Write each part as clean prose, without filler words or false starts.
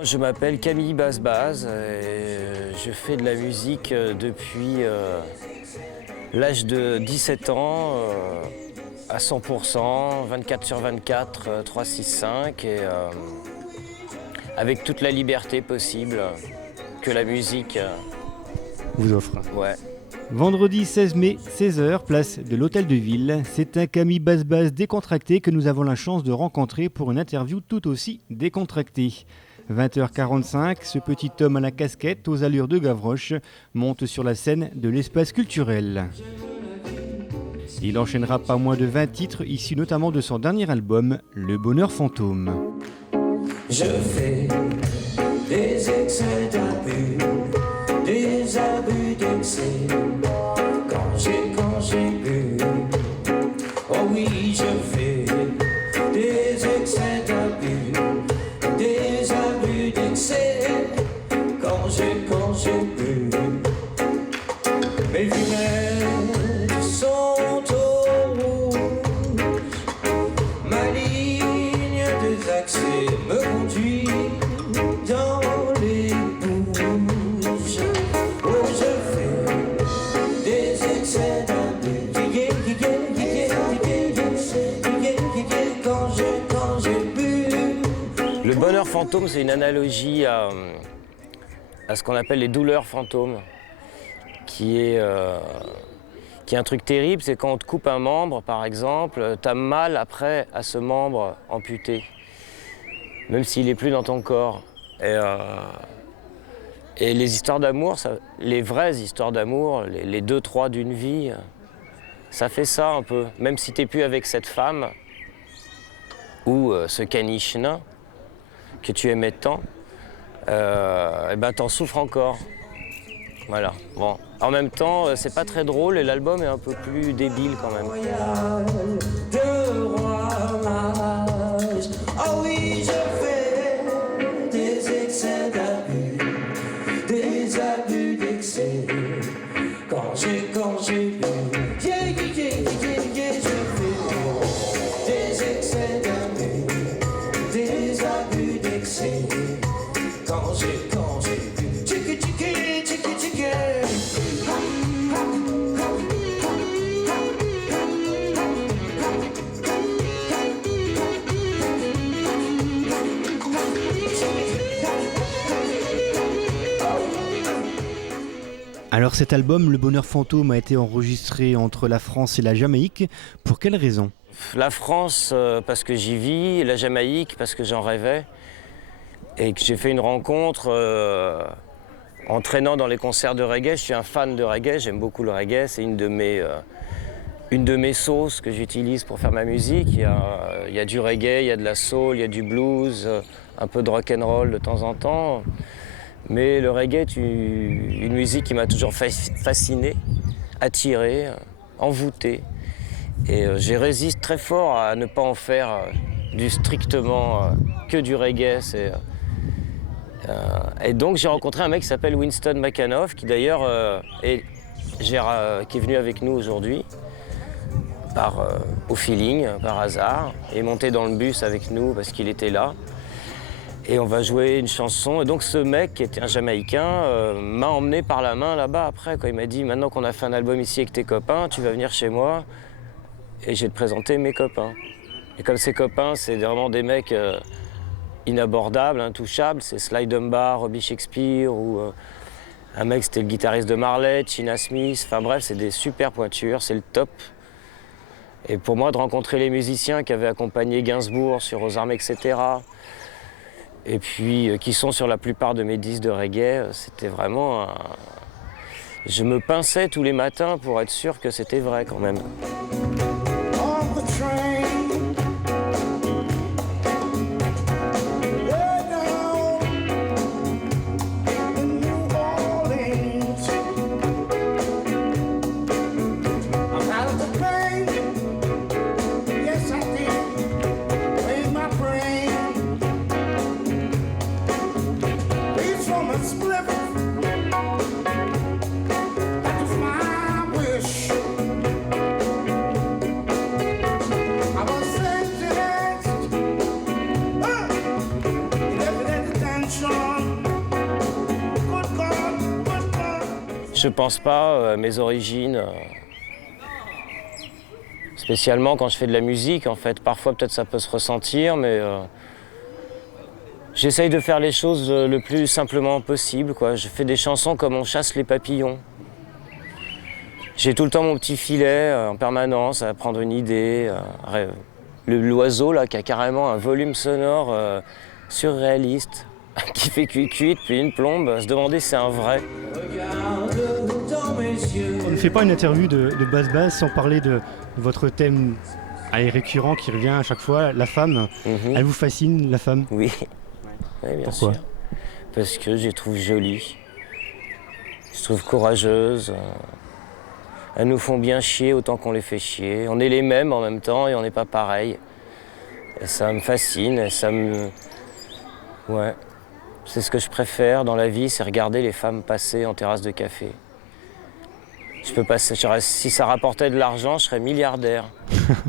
Je m'appelle Camille Baz et je fais de la musique depuis l'âge de 17 ans à 100%, 24 sur 24, 365 et avec toute la liberté possible que la musique vous offre. Ouais. Vendredi 16 mai, 16h, place de l'Hôtel de Ville. C'est un Camille Baz décontracté que nous avons la chance de rencontrer pour une interview tout aussi décontractée. 20h45, ce petit homme à la casquette, aux allures de Gavroche, monte sur la scène de l'espace culturel. Il enchaînera pas moins de 20 titres, issus notamment de son dernier album, Le Bonheur Fantôme. Je fais des excès d'abus, des abus d'excès, quand j'ai bu. Oh oui, je fais des excès d'abus, des abus d'excès, quand j'ai bu. Mes lunettes sont au rouge, ma ligne des accès me conduit dans les bouges. Oh, je fais des excès d'abus, quand j'ai bu. Le bonheur fantôme, c'est une analogie à ce qu'on appelle les douleurs fantômes, qui est un truc terrible. C'est quand on te coupe un membre, par exemple, t'as mal après à ce membre amputé, même s'il n'est plus dans ton corps. Et les histoires d'amour, les vraies histoires d'amour, les 2-3 d'une vie, ça fait ça un peu. Même si t'es plus avec cette femme ou ce caniche nain que tu aimais tant, et ben t'en souffres encore. Voilà. Bon. En même temps, c'est pas très drôle et l'album est un peu plus débile quand même. De roi mage. Oh oui, je fais des excès d'abus, des abus d'excès. Quand j'ai bu, je fais des excès d'abus, des abus d'excès. Quand j'ai bu, tiki tiki tiki tiki. Alors cet album, Le Bonheur Fantôme, a été enregistré entre la France et la Jamaïque. Pour quelle raison ? La France, parce que j'y vis, et la Jamaïque, parce que j'en rêvais. Et que j'ai fait une rencontre en traînant dans les concerts de reggae. Je suis un fan de reggae, j'aime beaucoup le reggae. C'est une de mes sauces que j'utilise pour faire ma musique. Il y a du reggae, il y a de la soul, il y a du blues, un peu de rock and roll de temps en temps. Mais le reggae est une musique qui m'a toujours fasciné, attiré, envoûté. Et je résiste très fort à ne pas en faire strictement que du reggae. Et donc j'ai rencontré un mec qui s'appelle Winston McAnuff, qui d'ailleurs qui est venu avec nous aujourd'hui, au feeling, par hasard, et est monté dans le bus avec nous parce qu'il était là. Et on va jouer une chanson. Et donc ce mec, qui était un Jamaïcain, m'a emmené par la main là-bas après. Il m'a dit, maintenant qu'on a fait un album ici avec tes copains, tu vas venir chez moi et je vais te présenter mes copains. Et comme ces copains, c'est vraiment des mecs inabordables, intouchables. C'est Sly Dunbar, Robbie Shakespeare, ou un mec, c'était le guitariste de Marley, China Smith. Enfin bref, c'est des super pointures, c'est le top. Et pour moi, de rencontrer les musiciens qui avaient accompagné Gainsbourg sur Aux Armes, etc., et puis qui sont sur la plupart de mes disques de reggae, c'était vraiment Je me pinçais tous les matins pour être sûr que c'était vrai quand même. Je pense pas à mes origines, spécialement quand je fais de la musique en fait. Parfois peut-être ça peut se ressentir, mais j'essaye de faire les choses le plus simplement possible, quoi. Je fais des chansons comme on chasse les papillons. J'ai tout le temps mon petit filet en permanence à prendre une idée. L'oiseau là qui a carrément un volume sonore surréaliste, qui fait cuit puis une plombe, à se demander si c'est un vrai. Regarde dans mes yeux. On ne fait pas une interview de Basse sans parler de votre thème récurrent qui revient à chaque fois, la femme. Elle vous fascine, la femme? Oui. Oui, bien Pourquoi? sûr. Parce que je les trouve jolies. Je les trouve courageuses. Elles nous font bien chier autant qu'on les fait chier. On est les mêmes en même temps et on n'est pas pareil. Et ça me fascine et ça me... Ouais. C'est ce que je préfère dans la vie, c'est regarder les femmes passer en terrasse de café. Je peux passer, si ça rapportait de l'argent, je serais milliardaire.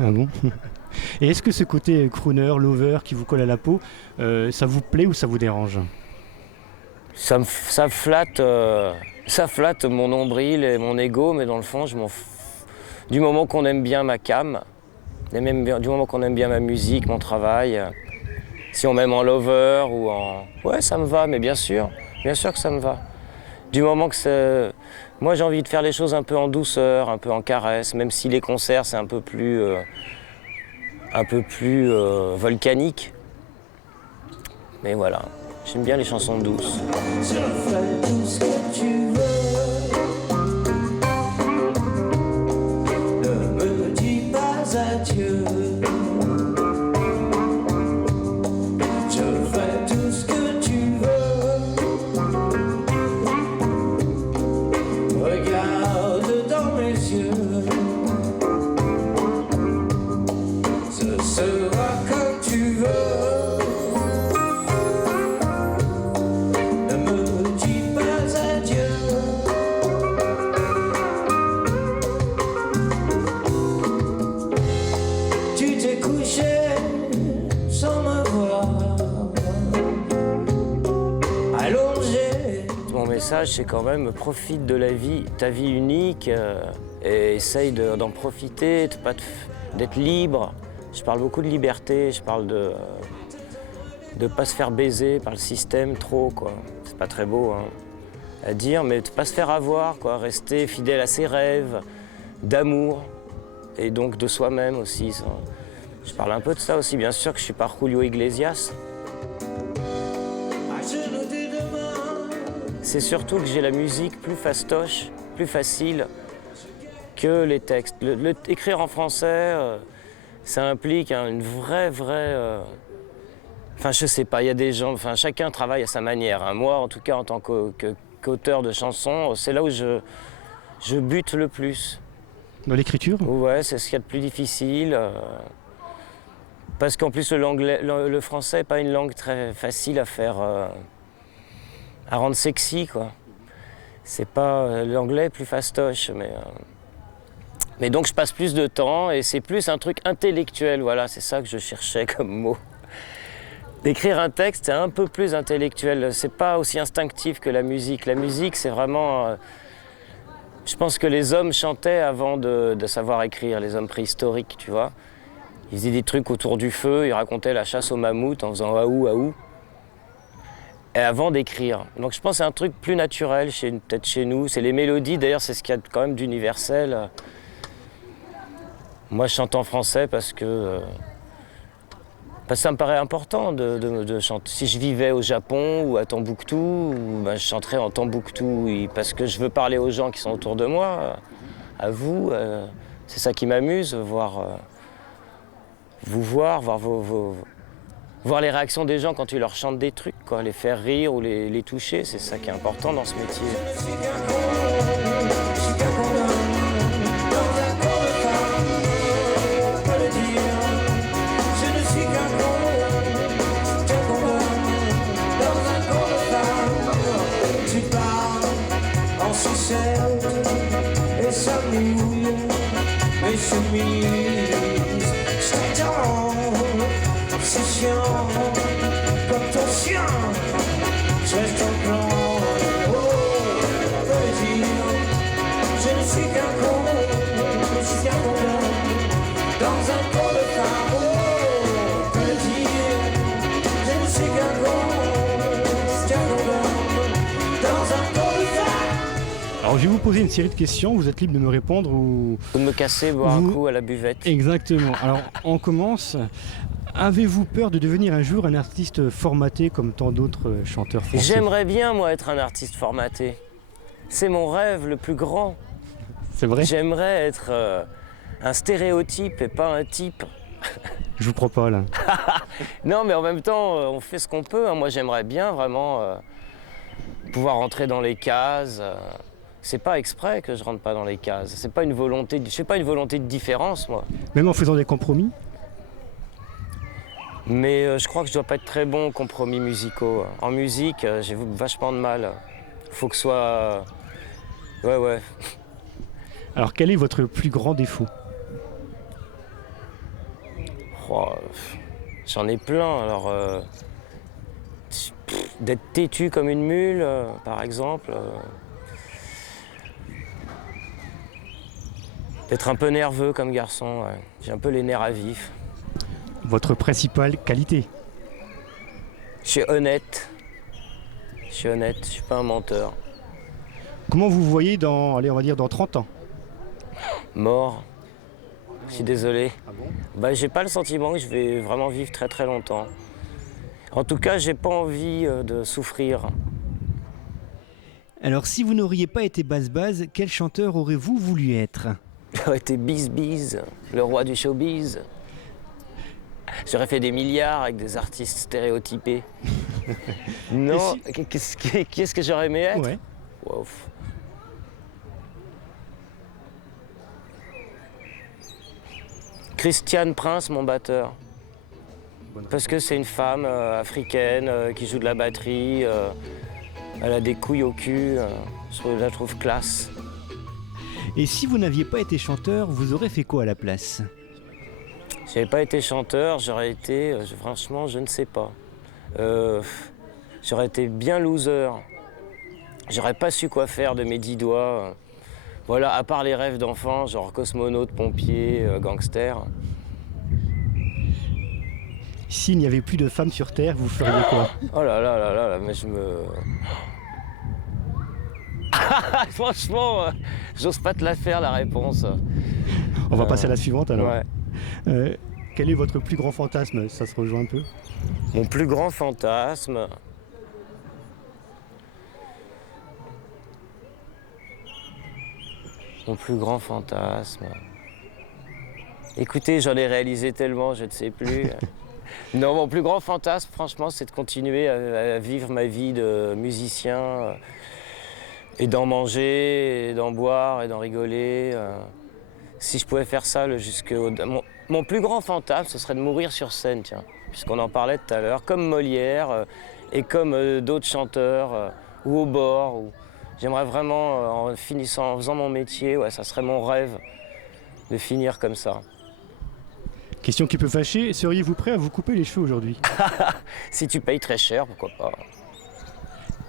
Ah bon? Et est-ce que ce côté crooner, lover qui vous colle à la peau, ça vous plaît ou ça vous dérange? Ça flatte mon nombril et mon ego, mais dans le fond, je m'en fous. Du moment qu'on aime bien ma cam, et même du moment qu'on aime bien ma musique, mon travail, si on m'aime en lover ou en... Ouais, ça me va, mais bien sûr que ça me va. Du moment que c'est... Moi, j'ai envie de faire les choses un peu en douceur, un peu en caresse, même si les concerts, c'est un peu plus volcanique. Mais voilà, j'aime bien les chansons douces. Je fais tout ce que tu veux. Ne me dis pas adieu. Je fais tout ce que tu veux. Regarde dans mes yeux. Ce sera comme tu veux. Ne me dis pas adieu. Tu t'es couché sans me voir, allongé. Mon message, c'est quand même profite de la vie, ta vie unique, et essaye d'en profiter, d'être libre. Je parle beaucoup de liberté, je parle de ne pas se faire baiser par le système trop, quoi. C'est pas très beau hein, à dire, mais de pas se faire avoir, quoi. Rester fidèle à ses rêves, d'amour, et donc de soi-même aussi. Ça. Je parle un peu de ça aussi, bien sûr que je suis pas Julio Iglesias. À genoux dès demain. C'est surtout que j'ai la musique plus fastoche, plus facile que les textes. Écrire en français, ça implique une vraie... Enfin, je sais pas, il y a des gens... Enfin, chacun travaille à sa manière. Hein. Moi, en tout cas, en tant qu'auteur de chansons, c'est là où je bute le plus. Dans l'écriture? Ouais, c'est ce qu'il y a de plus difficile. Parce qu'en plus, le français n'est pas une langue très facile à faire... à rendre sexy, quoi. C'est pas... L'anglais est plus fastoche, mais donc je passe plus de temps et c'est plus un truc intellectuel, voilà, c'est ça que je cherchais comme mot. D'écrire un texte, c'est un peu plus intellectuel, c'est pas aussi instinctif que la musique. La musique, c'est vraiment... je pense que les hommes chantaient avant de savoir écrire, les hommes préhistoriques, tu vois. Ils faisaient des trucs autour du feu, ils racontaient la chasse au mammouth en faisant aou, aou. Et avant d'écrire. Donc je pense que c'est un truc plus naturel, peut-être chez nous. C'est les mélodies, d'ailleurs, c'est ce qu'il y a quand même d'universel. Moi, je chante en français parce que ça me paraît important de chanter. Si je vivais au Japon ou à Tombouctou, je chanterais en Tombouctou, parce que je veux parler aux gens qui sont autour de moi, à vous. C'est ça qui m'amuse, voir les réactions des gens quand tu leur chantes des trucs, quoi, les faire rire ou les toucher, c'est ça qui est important dans ce métier. Je suis qu'un con, je suis qu'un con dans un corps de femme. On peut le dire. Je ne suis qu'un con dans un corps de femme. Tu parles en sucette et ça mouille mes chemises. Je t'attends, c'est chiant, comme ton chien. Je reste en plan, oh, on peut le dire. Alors je vais vous poser une série de questions, vous êtes libre de me répondre ou... Ou de me casser, boire un Vous- coup à la buvette. Exactement. Alors on commence. Avez-vous peur de devenir un jour un artiste formaté comme tant d'autres chanteurs français? J'aimerais bien, moi, être un artiste formaté. C'est mon rêve le plus grand. C'est vrai? J'aimerais être un stéréotype et pas un type. Je vous crois pas là. Non, mais en même temps, on fait ce qu'on peut, hein. Moi, j'aimerais bien vraiment pouvoir rentrer dans les cases. C'est pas exprès que je rentre pas dans les cases. C'est pas une volonté. Je fais pas une volonté de différence, moi. Même en faisant des compromis? Mais je crois que je dois pas être très bon aux compromis musicaux. En musique, j'ai vachement de mal. Faut que ce soit. Ouais. Alors quel est votre plus grand défaut? Oh, j'en ai plein. Alors, d'être têtu comme une mule, par exemple. D'être un peu nerveux comme garçon. Ouais. J'ai un peu les nerfs à vif. Votre principale qualité? Je suis honnête. Je suis pas un menteur. Comment vous voyez dans, allez, on va dire dans 30 ans? Mort. Je suis désolé. Ah bon? Bah, j'ai pas le sentiment que je vais vraiment vivre très très longtemps. En tout cas, j'ai pas envie de souffrir. Alors si vous n'auriez pas été Baz, quel chanteur aurez-vous voulu être? J'aurais été Biz, le roi du showbiz. J'aurais fait des milliards avec des artistes stéréotypés. Non, qu'est-ce que j'aurais aimé être? Ouais. Wow. Christiane Prince, mon batteur. Parce que c'est une femme africaine qui joue de la batterie. Elle a des couilles au cul. Je la trouve classe. Et si vous n'aviez pas été chanteur, vous aurez fait quoi à la place? Si j'avais pas été chanteur, j'aurais été, franchement, je ne sais pas. J'aurais été bien loser. J'aurais pas su quoi faire de mes 10 doigts. Voilà, à part les rêves d'enfant, genre cosmonaute, pompier, gangster. S'il n'y avait plus de femmes sur Terre, vous feriez quoi? Oh là, mais je me... Franchement, j'ose pas te la faire, la réponse. On va passer à la suivante alors. Ouais. Quel est votre plus grand fantasme? Ça se rejoint un peu. Mon plus grand fantasme... Mon plus grand fantasme... Écoutez, j'en ai réalisé tellement, je ne sais plus. Non, mon plus grand fantasme, franchement, c'est de continuer à vivre ma vie de musicien et d'en manger, et d'en boire, et d'en rigoler. Si je pouvais faire ça jusqu'au... Mon plus grand fantasme, ce serait de mourir sur scène, tiens, puisqu'on en parlait tout à l'heure, comme Molière et comme d'autres chanteurs, ou au bord. J'aimerais vraiment, en finissant, en faisant mon métier, ouais, ça serait mon rêve de finir comme ça. Question qui peut fâcher, seriez-vous prêt à vous couper les cheveux aujourd'hui? Si tu payes très cher, pourquoi pas.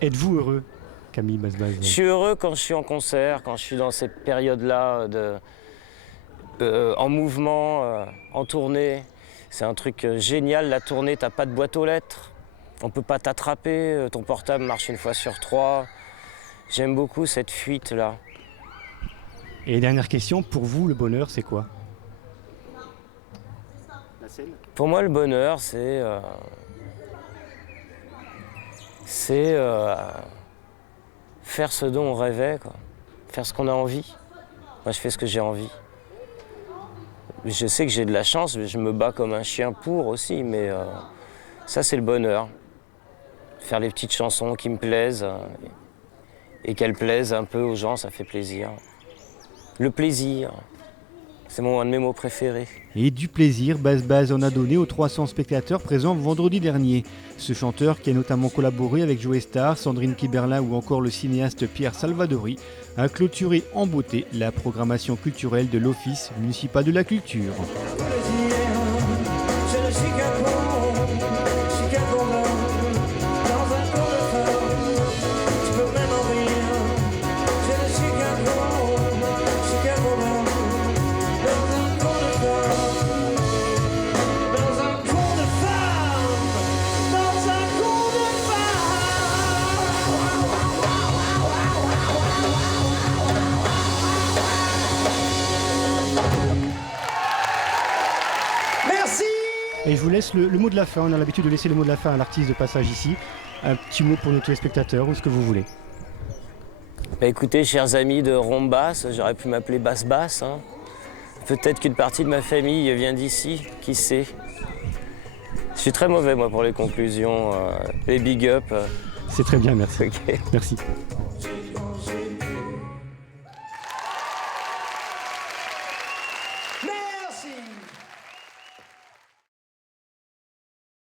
Êtes-vous heureux, Camille Baz? Je suis heureux quand je suis en concert, quand je suis dans cette période-là en mouvement, en tournée. C'est un truc génial, la tournée, t'as pas de boîte aux lettres. On peut pas t'attraper, ton portable marche une fois sur 3. J'aime beaucoup cette fuite-là. Et dernière question, pour vous, le bonheur, c'est quoi? La scène? Pour moi, le bonheur, c'est faire ce dont on rêvait, quoi. Faire ce qu'on a envie. Moi, je fais ce que j'ai envie. Je sais que j'ai de la chance, je me bats comme un chien pour aussi, mais ça, c'est le bonheur. Faire les petites chansons qui me plaisent et qu'elles plaisent un peu aux gens, ça fait plaisir. Le plaisir, c'est un de mes mots préférés. Et du plaisir, Baz en a donné aux 300 spectateurs présents vendredi dernier. Ce chanteur, qui a notamment collaboré avec Joe Star, Sandrine Kiberlin ou encore le cinéaste Pierre Salvadori, a clôturé en beauté la programmation culturelle de l'Office municipal de la culture. C'est le Chicago dans un coin de femme, tu peux même en rire. C'est le Chicago dans un coin de femme, dans un coin de femme, dans un coin de femme. vous laisse le mot de la fin. On a l'habitude de laisser le mot de la fin à l'artiste de passage ici. Un petit mot pour nos téléspectateurs ou ce que vous voulez. Bah, écoutez, chers amis de Rombas, j'aurais pu m'appeler Basse-Basse. Hein. Peut-être qu'une partie de ma famille vient d'ici, qui sait. Je suis très mauvais, moi, pour les conclusions, les big up. C'est très bien, merci. Ok. Merci.